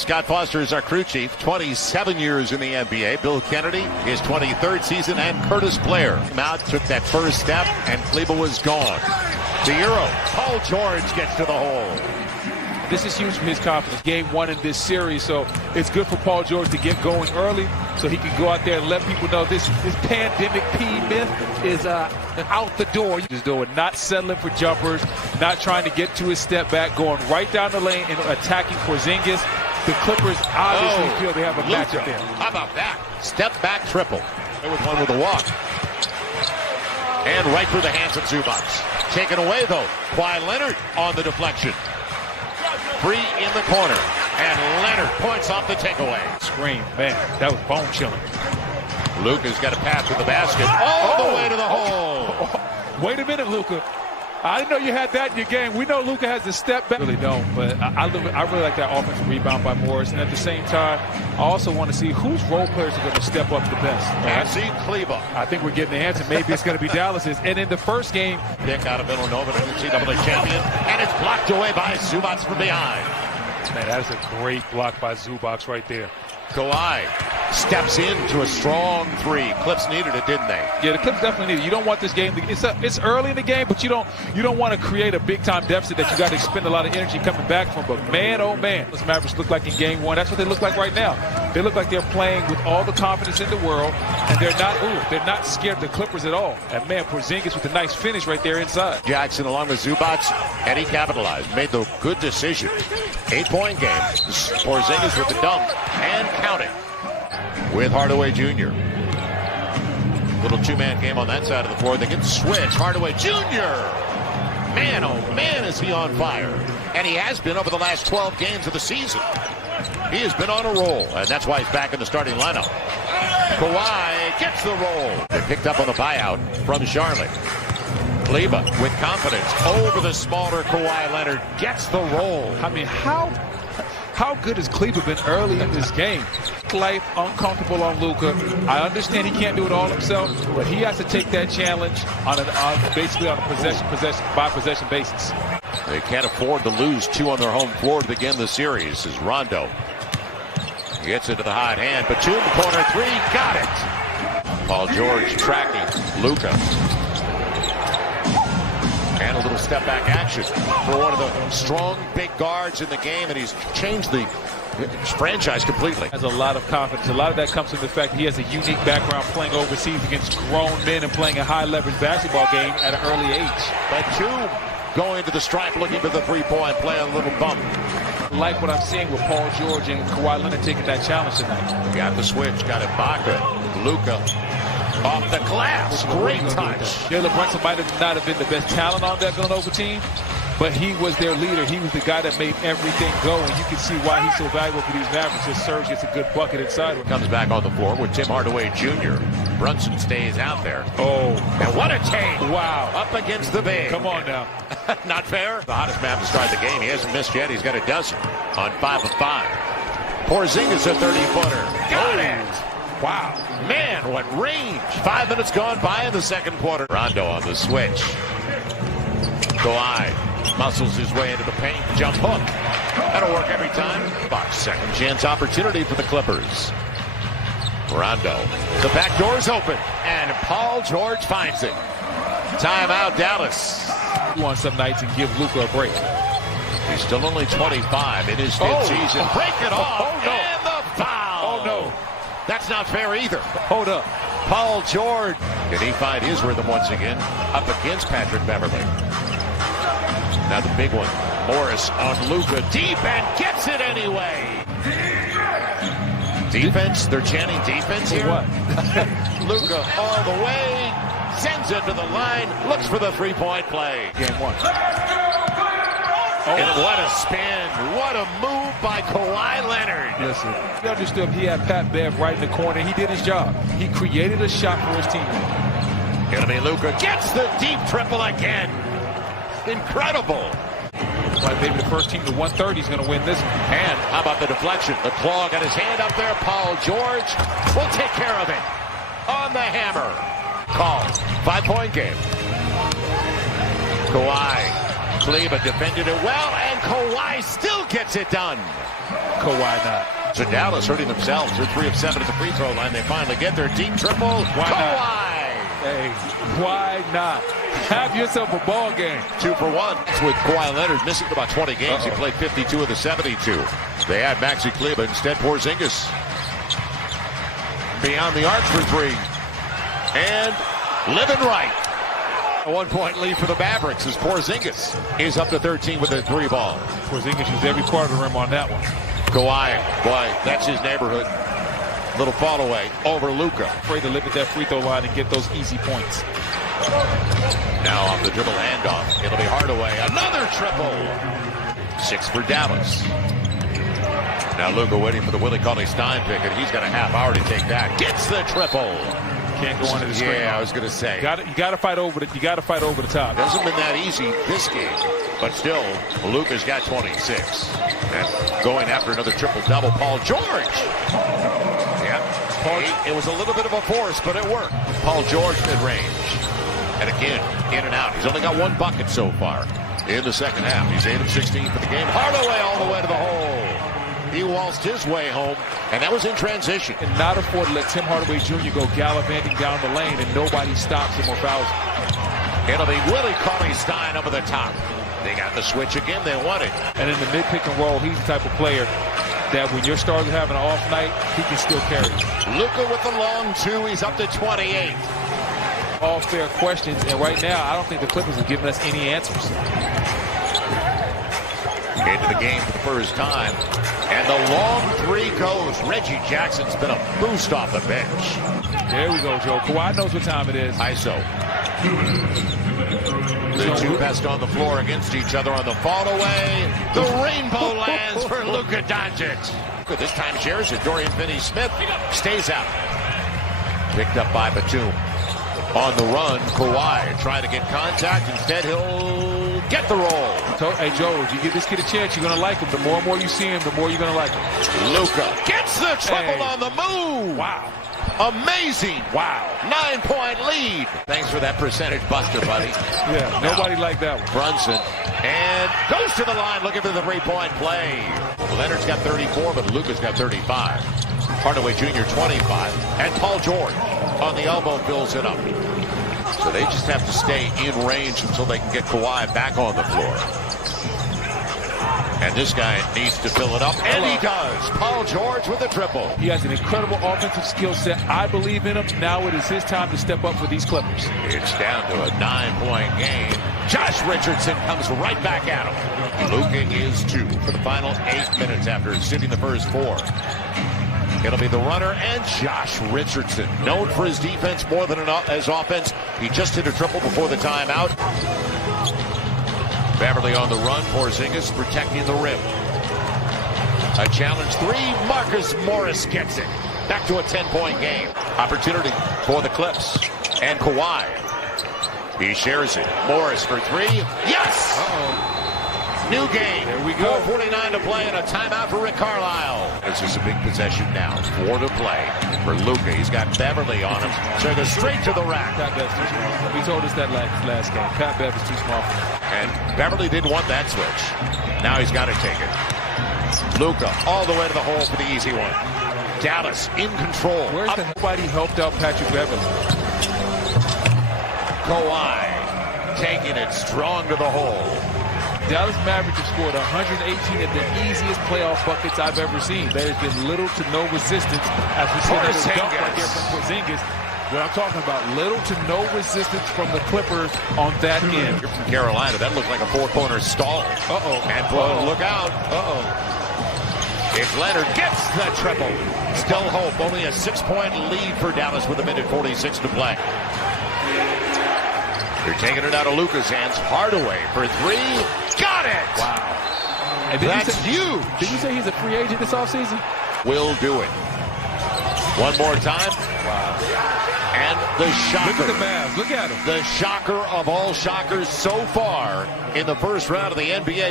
Scott Foster is our crew chief, 27 years in the NBA. Bill Kennedy, his 23rd season, and Curtis Blair. Out took that first step, and Kleber was gone. The Euro, Paul George gets to the hole. This is huge for his confidence. Game 1 in this series, so it's good for Paul George to get going early so he can go out there and let people know this pandemic P myth is out the door. Just doing, not settling for jumpers, not trying to get to his step back, going right down the lane and attacking Porzingis. The Clippers obviously feel they have a matchup there. How about that? Step back triple. There was one with a walk. And right through the hands of Zubac. Taken away, though. Kawhi Leonard on the deflection. Free in the corner. And Leonard points off the takeaway. Scream, man, that was bone chilling. Luka's got a pass to the basket. All the way to the hole. Wait a minute, Luka. I didn't know you had that in your game. We know Luka has to step back. Really don't, but I really like that offensive rebound by Morris. And at the same time, I also want to see whose role players are going to step up the best. Nancy Kleber. I think we're getting the answer. Maybe it's going to be Dallas's. And in the first game, pick out of Villanova, the NCAA champion, and it's blocked away by Zubac from behind. Man, that is a great block by Zubac right there. Kawhi steps into a strong three. Clips needed it, didn't they? Yeah, the Clips definitely needed it. You don't want this game it's early in the game, but you don't want to create a big time deficit that you got to expend a lot of energy coming back from. But man, oh man, those Mavericks look like in game 1. That's what they look like right now. They look like they're playing with all the confidence in the world, and they're not scared of the Clippers at all. And man, Porzingis with a nice finish right there inside. Jackson along with Zubac, and he capitalized, made the good decision. 8-point game. Porzingis with the dunk and counting. With Hardaway Jr. Little two-man game on that side of the floor. They can switch. Hardaway Jr. Man, oh man, is he on fire. And he has been over the last 12 games of the season. He has been on a roll, and that's why he's back in the starting lineup. Kawhi gets the roll. They picked up on the buyout from Charlotte. Kleber with confidence over the smaller Kawhi Leonard gets the roll. I mean, how good has Kleber been early in this game? Life uncomfortable on Luka. I understand he can't do it all himself, but he has to take that challenge basically on a possession basis. They can't afford to lose 2 on their home floor to begin the series as Rondo gets into the hot hand. Batum corner 3, got it. Paul George tracking Luka. And a little step back action for one of the strong big guards in the game, and he's changed the franchise completely. Has a lot of confidence. A lot of that comes from the fact that he has a unique background playing overseas against grown men and playing a high leverage basketball game at an early age. Batum going to the stripe looking for the three-point play, a little bump. Like what I'm seeing with Paul George and Kawhi Leonard taking that challenge tonight. Got the switch, got Ibaka, Luka. Off the glass, great touch. Jalen Brunson might not have been the best talent on that Villanova team, but he was their leader. He was the guy that made everything go, and you can see why he's so valuable for these Mavericks. His Serge gets a good bucket inside. Comes back on the floor with Tim Hardaway Jr. Brunson stays out there. Oh, and what a take! Wow, up against the big. Come on now. Not fair. The hottest man to start the game. He hasn't missed yet. He's got a dozen on 5 of 5. Porzingis a 30-footer. Got it. Wow, man, what range. 5 minutes gone by in the second quarter. Rondo on the switch. Kawhi muscles his way into the paint. Jump hook. That'll work every time. Box second chance opportunity for the Clippers. Rondo. The back door's open, and Paul George finds it. Timeout, Dallas. You want some nights and give Luka a break. He's still only 25 in his fifth season. Break it off. Oh, no. And the foul. Oh, no. That's not fair either. Hold up. Paul George. Can he find his rhythm once again? Up against Patrick Beverley. Now the big one. Morris on Luka. Deep and gets it anyway. Defense. They're chanting defense here. What? Luka all the way. Sends it to the line. Looks for the three-point play. Game 1. And what a spin. What a move by Kawhi Leonard. Listen, he understood he had Pat Bev right in the corner. He did his job. He created a shot for his teammate. Gonna be Luka. Gets the deep triple again. Incredible. Like maybe the first team to 130 is going to win this one. And how about the deflection? The claw got his hand up there. Paul George will take care of it. On the hammer. Call. 5-point game. Kawhi. Kleber defended it well, and Kawhi still gets it done. Kawhi not. So Dallas hurting themselves. They're 3 of 7 at the free throw line. They finally get their deep triple. Why Kawhi! Not? Hey, why not? Have yourself a ball game. 2 for 1. It's with Kawhi Leonard missing about 20 games. He played 52 of the 72. They had Maxi Kleber. Instead, Porzingis beyond the arc for 3. And living right. A 1-point lead for the Mavericks as Porzingis is up to 13 with a 3 ball. Porzingis used every part of the rim on that one. Kawhi, boy, that's his neighborhood. Little fall away over Luka. Afraid to live at that free throw line and get those easy points. Now off the dribble handoff. It'll be Hardaway. Another triple. 6 for Dallas. Now Luka waiting for the Willie Cauley-Stein pick, and he's got a half hour to take that. Gets the triple. Can't go under the screen. Yeah, I was going to say. You got to fight over the. You got to fight over the top. Hasn't been that easy this game, but still, Luka's got 26. And going after another triple-double, Paul George. Yeah, it was a little bit of a force, but it worked. Paul George mid-range. And again, in and out. He's only got 1 bucket so far in the second half. He's 8 of 16 for the game. Hardaway all the way to the hole. He waltzed his way home, and that was in transition. And not afford to let Tim Hardaway Jr. go gallivanting down the lane, and nobody stops him or fouls him. It'll be Willie Cauley-Stein over the top. They got the switch again. They want it. And in the mid-pick and roll, he's the type of player that when your stars are having an off night, he can still carry it. Luka with the long 2. He's up to 28. All fair questions, and right now, I don't think the Clippers have given us any answers. Into the game for the first time. And the long 3 goes. Reggie Jackson's been a boost off the bench. There we go, Joe. Kawhi knows what time it is. ISO. The 2 best on the floor against each other on the fall away. The rainbow lands for Luka Doncic. This time shares it. Dorian Finney-Smith stays out. Picked up by Batum. On the run, Kawhi trying to get contact. Instead, he'll get the roll. Hey, Joe, if you give this kid a chance, you're going to like him. The more and more you see him, the more you're going to like him. Luka gets the triple on the move. Wow. Amazing. Wow. 9-point lead. Thanks for that percentage buster, buddy. Yeah, nobody liked that one. Brunson. And goes to the line looking for the 3-point play. Leonard's got 34, but Luka's got 35. Hardaway Jr. 25. And Paul George on the elbow fills it up. So they just have to stay in range until they can get Kawhi back on the floor. And this guy needs to fill it up, and he does. Paul George with a triple. He has an incredible offensive skill set. I believe in him. Now it is his time to step up for these Clippers. It's down to a 9-point game. Josh Richardson comes right back at him. Luka is 2 for the final 8 minutes after sitting the first 4. It'll be the runner and Josh Richardson, known for his defense more than his offense. He just hit a triple before the timeout. Beverly on the run. Porzingis protecting the rim. A challenge 3. Marcus Morris gets it. Back to a 10-point game. Opportunity for the Clips. And Kawhi. He shares it. Morris for 3. Yes! Uh-oh. New game. There we go. 4:49 to play and a timeout for Rick Carlisle. This is a big possession now. 4 to play for Luka. He's got Beverly on him. So he goes straight to the rack. Pat Bev's too small. He told us that last game. Pat Bev is too small for him. And Beverly didn't want that switch. Now he's got to take it. Luka all the way to the hole for the easy one. Dallas in control. Where's nobody helped out Patrick Beverly? Kawhi taking it strong to the hole. Dallas Mavericks have scored 118 of the easiest playoff buckets I've ever seen. There has been little to no resistance as we see a dunk right there from Porzingis. What I'm talking about, little to no resistance from the Clippers on that end. You're from Carolina. That looked like a 4-corner stall. Uh-oh. And look out. Uh-oh. If Leonard gets the triple, still hope. Only a 6-point lead for Dallas with 1:46 to play. They're taking it out of Luka's hands. Hardaway for 3. Got it! Wow. And that's huge. Did you say he's a free agent this offseason? Will do it. One more time. Wow. And the shocker. Look at the Mavs. Look at him. The shocker of all shockers so far in the first round of the NBA.